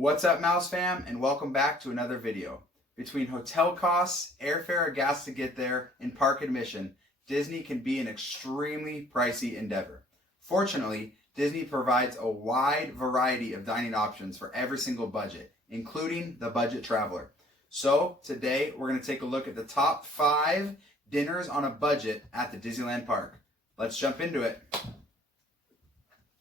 What's up, Mouse fam, and welcome back to another video. Between hotel costs, airfare or gas to get there, and park admission, Disney can be an extremely pricey endeavor. Fortunately, Disney provides a wide variety of dining options for every single budget, including the budget traveler. So today we're going to take a look at the top 5 dinners on a budget at the Disneyland Park. Let's jump into it.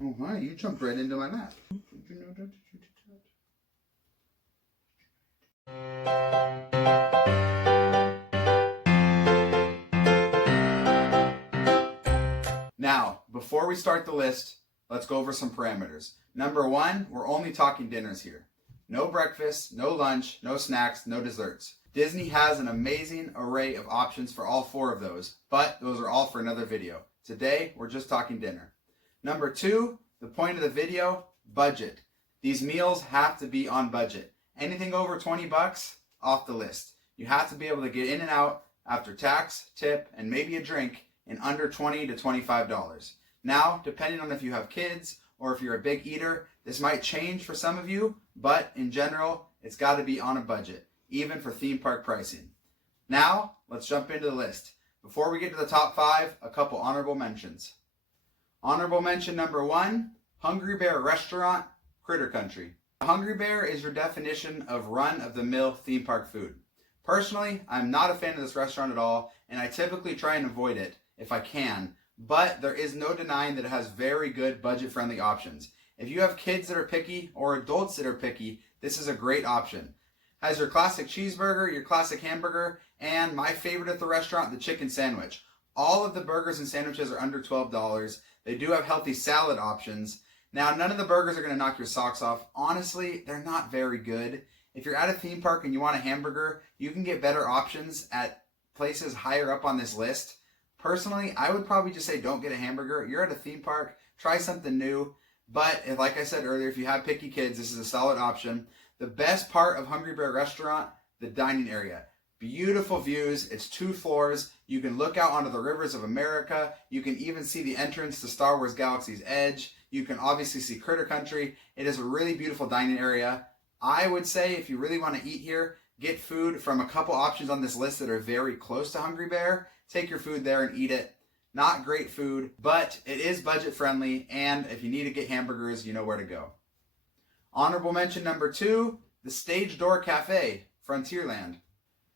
Oh my, you jumped right into my lap. Did you know that? Now, before we start the list, let's go over some parameters. Number 1, we're only talking dinners here. No breakfast, no lunch, no snacks, no desserts. Disney has an amazing array of options for all 4 of those, but those are all for another video. Today, we're just talking dinner. Number 2, the point of the video, budget. These meals have to be on budget. Anything over 20 bucks, off the list. You have to be able to get in and out after tax, tip, and maybe a drink in under $20 to $25. Now, depending on if you have kids or if you're a big eater, this might change for some of you, but in general, it's got to be on a budget, even for theme park pricing. Now, let's jump into the list. Before we get to the top 5, a couple honorable mentions. Honorable mention number 1, Hungry Bear Restaurant, Critter Country. Hungry Bear is your definition of run-of-the-mill theme park food. Personally, I'm not a fan of this restaurant at all, and I typically try and avoid it if I can, but there is no denying that it has very good budget-friendly options. If you have kids that are picky or adults that are picky, this is a great option. Has your classic cheeseburger, your classic hamburger, and my favorite at the restaurant, the chicken sandwich. All of the burgers and sandwiches are under $12. They do have healthy salad options. Now, none of the burgers are going to knock your socks off. Honestly, they're not very good. If you're at a theme park and you want a hamburger, you can get better options at places higher up on this list. Personally, I would probably just say don't get a hamburger. You're at a theme park, try something new. But like I said earlier, if you have picky kids, this is a solid option. The best part of Hungry Bear Restaurant, the dining area. Beautiful views. It's 2 floors. You can look out onto the rivers of America. You can even see the entrance to Star Wars Galaxy's Edge. You can obviously see Critter Country. It is a really beautiful dining area. I would say if you really want to eat here, get food from a couple options on this list that are very close to Hungry Bear. Take your food there and eat it. Not great food, but it is budget friendly, and if you need to get hamburgers, you know where to go. Honorable mention number 2, the Stage Door Cafe, Frontierland.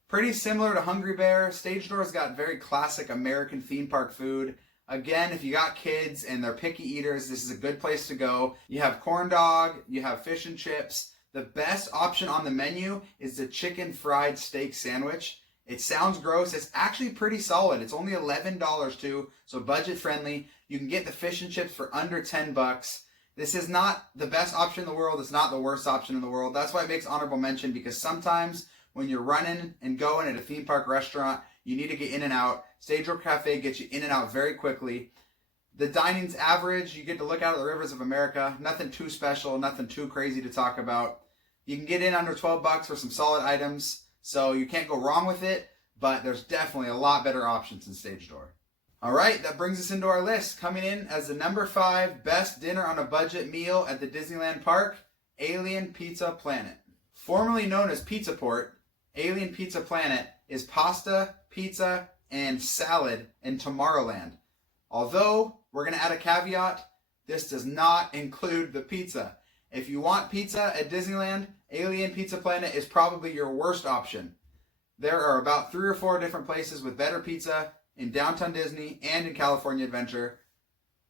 Pretty similar to Hungry Bear, Stage Door's got very classic American theme park food. Again, if you got kids and they're picky eaters, this is a good place to go. You have corn dog, you have fish and chips. The best option on the menu is the chicken fried steak sandwich. It sounds gross. It's actually pretty solid. It's only $11 too, so budget friendly. You can get the fish and chips for under 10 bucks. This is not the best option in the world. It's not the worst option in the world. That's why it makes honorable mention, because sometimes when you're running and going at a theme park restaurant, you need to get in and out. Stage Door Cafe gets you in and out very quickly. The dining's average. You get to look out at the rivers of America. Nothing too special, nothing too crazy to talk about. You can get in under 12 bucks for some solid items, so you can't go wrong with it, but there's definitely a lot better options than Stage Door. All right, that brings us into our list. Coming in as the number 5 best dinner on a budget meal at the Disneyland Park, Alien Pizza Planet. Formerly known as Pizza Port, Alien Pizza Planet is pasta, pizza, and salad in Tomorrowland. Although, we're going to add a caveat, this does not include the pizza. If you want pizza at Disneyland, Alien Pizza Planet is probably your worst option. There are about 3 or 4 different places with better pizza in Downtown Disney and in California Adventure.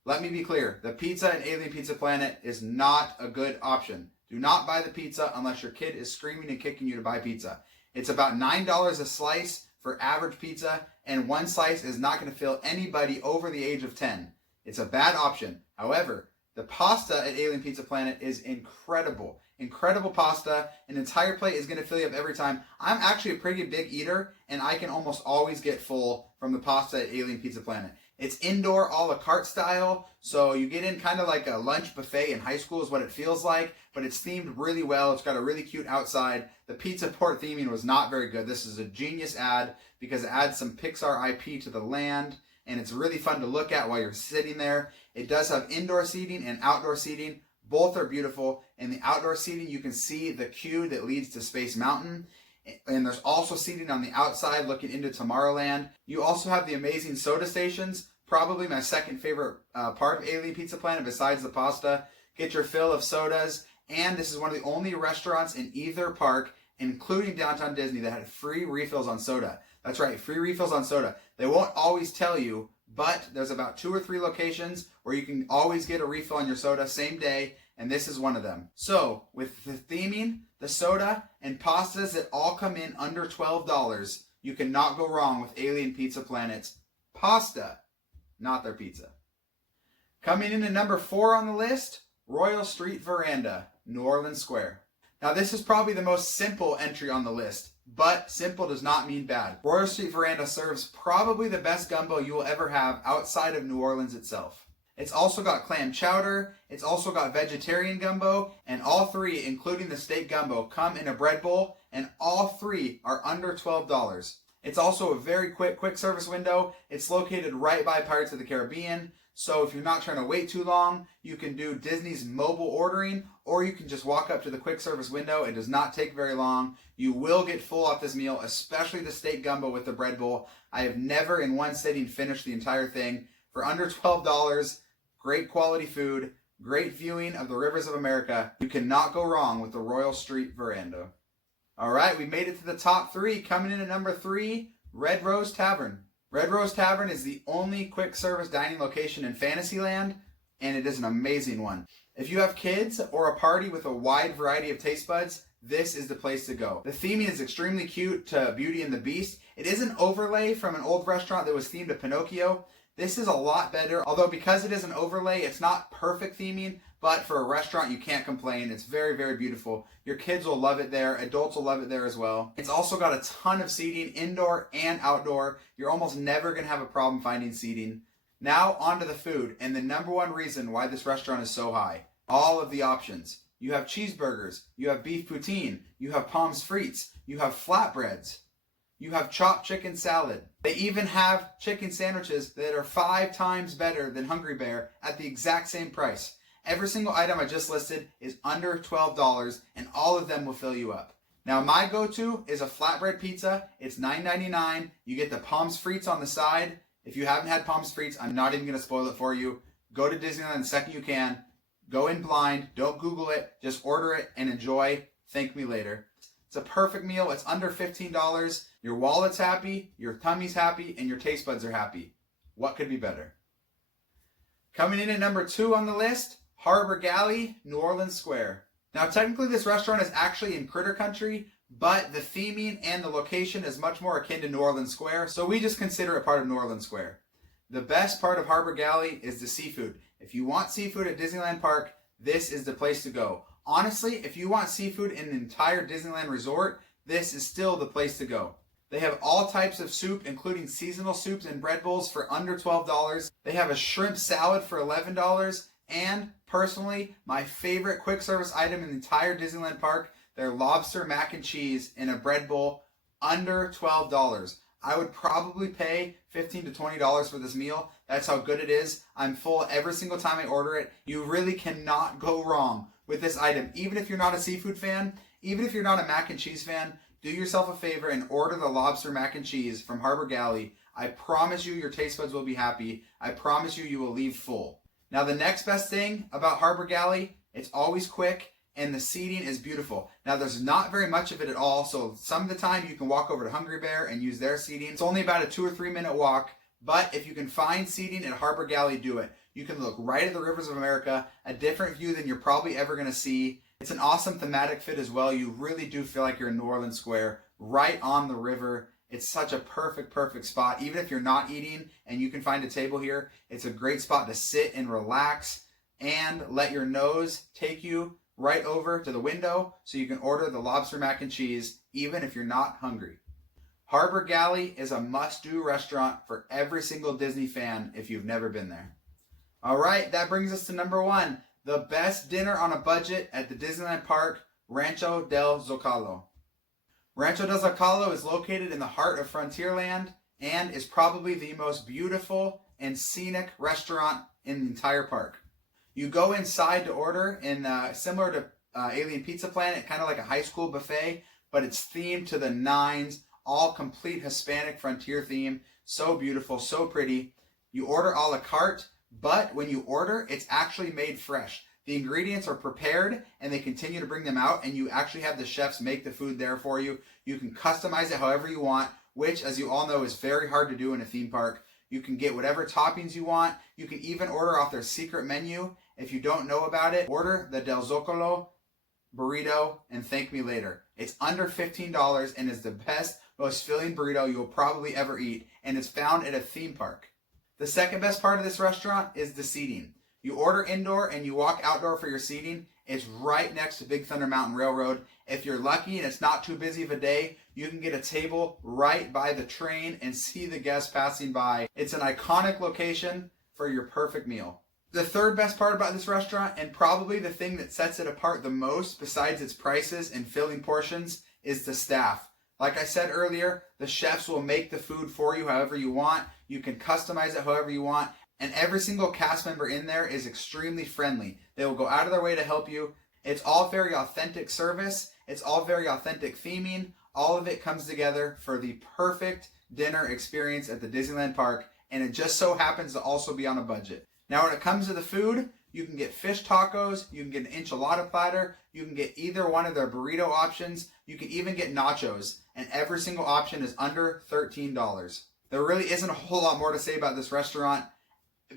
Let me be clear, the pizza at Alien Pizza Planet is not a good option. Do not buy the pizza unless your kid is screaming and kicking you to buy pizza. It's about $9 a slice for average pizza, and 1 slice is not going to fill anybody over the age of 10. It's a bad option. However, the pasta at Alien Pizza Planet is incredible. Incredible pasta. An entire plate is going to fill you up every time. I'm actually a pretty big eater, and I can almost always get full from the pasta at Alien Pizza Planet. It's indoor a la carte style, so you get in kind of like a lunch buffet in high school is what it feels like, but it's themed really well. It's got a really cute outside. The Pizza Port theming was not very good. This is a genius ad because it adds some Pixar IP to the land, and it's really fun to look at while you're sitting there. It does have indoor seating and outdoor seating. Both are beautiful. In the outdoor seating, you can see the queue that leads to Space Mountain. And there's also seating on the outside looking into Tomorrowland. You also have the amazing soda stations, probably my second favorite part of Alien Pizza Planet besides the pasta. Get your fill of sodas. And this is one of the only restaurants in either park, including Downtown Disney, that had free refills on soda. That's right, free refills on soda. They won't always tell you, but there's about 2 or 3 locations where you can always get a refill on your soda same day, and this is one of them. So, with the theming, the soda, and pastas that all come in under $12, you cannot go wrong with Alien Pizza Planet's pasta, not their pizza. Coming in at number 4 on the list, Royal Street Veranda, New Orleans Square. Now this is probably the most simple entry on the list, but simple does not mean bad. Royal Street Veranda serves probably the best gumbo you will ever have outside of New Orleans itself. It's also got clam chowder, it's also got vegetarian gumbo, and all 3, including the steak gumbo, come in a bread bowl, and all 3 are under $12. It's also a very quick service window. It's located right by Pirates of the Caribbean, so if you're not trying to wait too long, you can do Disney's mobile ordering, or you can just walk up to the quick service window. It does not take very long. You will get full off this meal, especially the steak gumbo with the bread bowl. I have never in one sitting finished the entire thing. For under $12, great quality food, great viewing of the rivers of America. You cannot go wrong with the Royal Street Veranda. All right, we made it to the top 3. Coming in at number 3, Red Rose Tavern. Red Rose Tavern is the only quick service dining location in Fantasyland, and it is an amazing one. If you have kids or a party with a wide variety of taste buds, this is the place to go. The theming is extremely cute to Beauty and the Beast. It is an overlay from an old restaurant that was themed to Pinocchio. This is a lot better, although because it is an overlay, it's not perfect theming, but for a restaurant, you can't complain. It's very beautiful. Your kids will love it there. Adults will love it there as well. It's also got a ton of seating, indoor and outdoor. You're almost never going to have a problem finding seating. Now, on to the food, and the number one reason why this restaurant is so high. All of the options. You have cheeseburgers, you have beef poutine, you have pommes frites, you have flatbreads, you have chopped chicken salad. They even have chicken sandwiches that are 5 times better than Hungry Bear at the exact same price. Every single item I just listed is under $12, and all of them will fill you up. Now, my go-to is a flatbread pizza. It's $9.99. You get the pommes frites on the side. If you haven't had pommes frites, I'm not even going to spoil it for you. Go to Disneyland the second you can. Go in blind. Don't Google it. Just order it and enjoy. Thank me later. It's a perfect meal. It's under $15. Your wallet's happy, your tummy's happy, and your taste buds are happy. What could be better? Coming in at number 2 on the list, Harbor Galley, New Orleans Square. Now, technically this restaurant is actually in Critter Country, but the theming and the location is much more akin to New Orleans Square, so we just consider it part of New Orleans Square. The best part of Harbor Galley is the seafood. If you want seafood at Disneyland Park, this is the place to go. Honestly, if you want seafood in an entire Disneyland resort, this is still the place to go. They have all types of soup, including seasonal soups and bread bowls for under $12. They have a shrimp salad for $11. And personally, my favorite quick service item in the entire Disneyland Park, their lobster mac and cheese in a bread bowl, under $12. I would probably pay $15 to $20 for this meal. That's how good it is. I'm full every single time I order it. You really cannot go wrong with this item. Even if you're not a seafood fan, even if you're not a mac and cheese fan, do yourself a favor and order the lobster mac and cheese from Harbor Galley. I promise you your taste buds will be happy. I promise you will leave full. Now, the next best thing about Harbor Galley, it's always quick and the seating is beautiful. Now, there's not very much of it at all, so some of the time you can walk over to Hungry Bear and use their seating. It's only about a 2 or 3 minute walk, but if you can find seating at Harbor Galley, do it. You can look right at the rivers of America, a different view than you're probably ever going to see. It's an awesome thematic fit as well. You really do feel like you're in New Orleans Square, right on the river. It's such a perfect spot. Even if you're not eating and you can find a table here, it's a great spot to sit and relax and let your nose take you right over to the window so you can order the lobster mac and cheese even if you're not hungry. Harbor Galley is a must-do restaurant for every single Disney fan if you've never been there. All right, that brings us to number 1, the best dinner on a budget at the Disneyland Park, Rancho Del Cabo. Rancho Del Cabo is located in the heart of Frontierland and is probably the most beautiful and scenic restaurant in the entire park. You go inside to order, and similar to Alien Pizza Planet, kind of like a high school buffet, but it's themed to the nines, all complete Hispanic frontier theme. So beautiful, so pretty. You order a la carte, but when you order, it's actually made fresh. The ingredients are prepared and they continue to bring them out, and you actually have the chefs make the food there for you. You can customize it however you want, which, as you all know, is very hard to do in a theme park. You can get whatever toppings you want. You can even order off their secret menu. If you don't know about it, order the Del Zocalo burrito and thank me later. It's under $15 and is the best, most filling burrito you will probably ever eat, and it's found at a theme park. The second best part of this restaurant is the seating. You order indoor and you walk outdoor for your seating. It's right next to Big Thunder Mountain Railroad. If you're lucky and it's not too busy of a day, you can get a table right by the train and see the guests passing by. It's an iconic location for your perfect meal. The third best part about this restaurant, and probably the thing that sets it apart the most besides its prices and filling portions, is the staff. Like I said earlier, the chefs will make the food for you however you want. You can customize it however you want. And every single cast member in there is extremely friendly. They will go out of their way to help you. It's all very authentic service. It's all very authentic theming. All of it comes together for the perfect dinner experience at the Disneyland Park. And it just so happens to also be on a budget. Now, when it comes to the food, you can get fish tacos. You can get an enchilada platter. You can get either one of their burrito options. You can even get nachos. And every single option is under $13. There really isn't a whole lot more to say about this restaurant.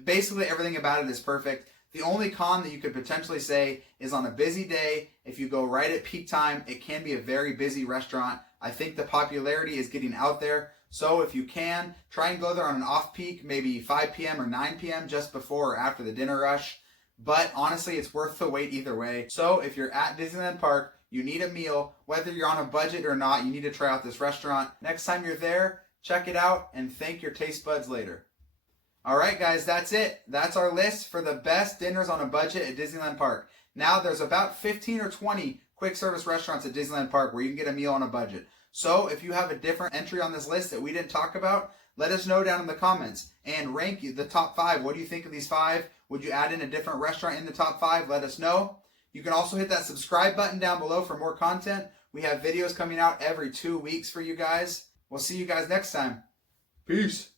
Basically, everything about it is perfect. The only con that you could potentially say is on a busy day, if you go right at peak time, it can be a very busy restaurant. I think the popularity is getting out there. So if you can, try and go there on an off-peak, maybe 5 p.m. or 9 p.m. just before or after the dinner rush. But honestly, it's worth the wait either way. So if you're at Disneyland Park, you need a meal, whether you're on a budget or not, you need to try out this restaurant. Next time you're there, check it out and thank your taste buds later. Alright guys, that's it. That's our list for the best dinners on a budget at Disneyland Park. Now there's about 15 or 20 quick service restaurants at Disneyland Park where you can get a meal on a budget. So if you have a different entry on this list that we didn't talk about, let us know down in the comments and rank the top 5. What do you think of these 5? Would you add in a different restaurant in the top 5? Let us know. You can also hit that subscribe button down below for more content. We have videos coming out every 2 weeks for you guys. We'll see you guys next time. Peace.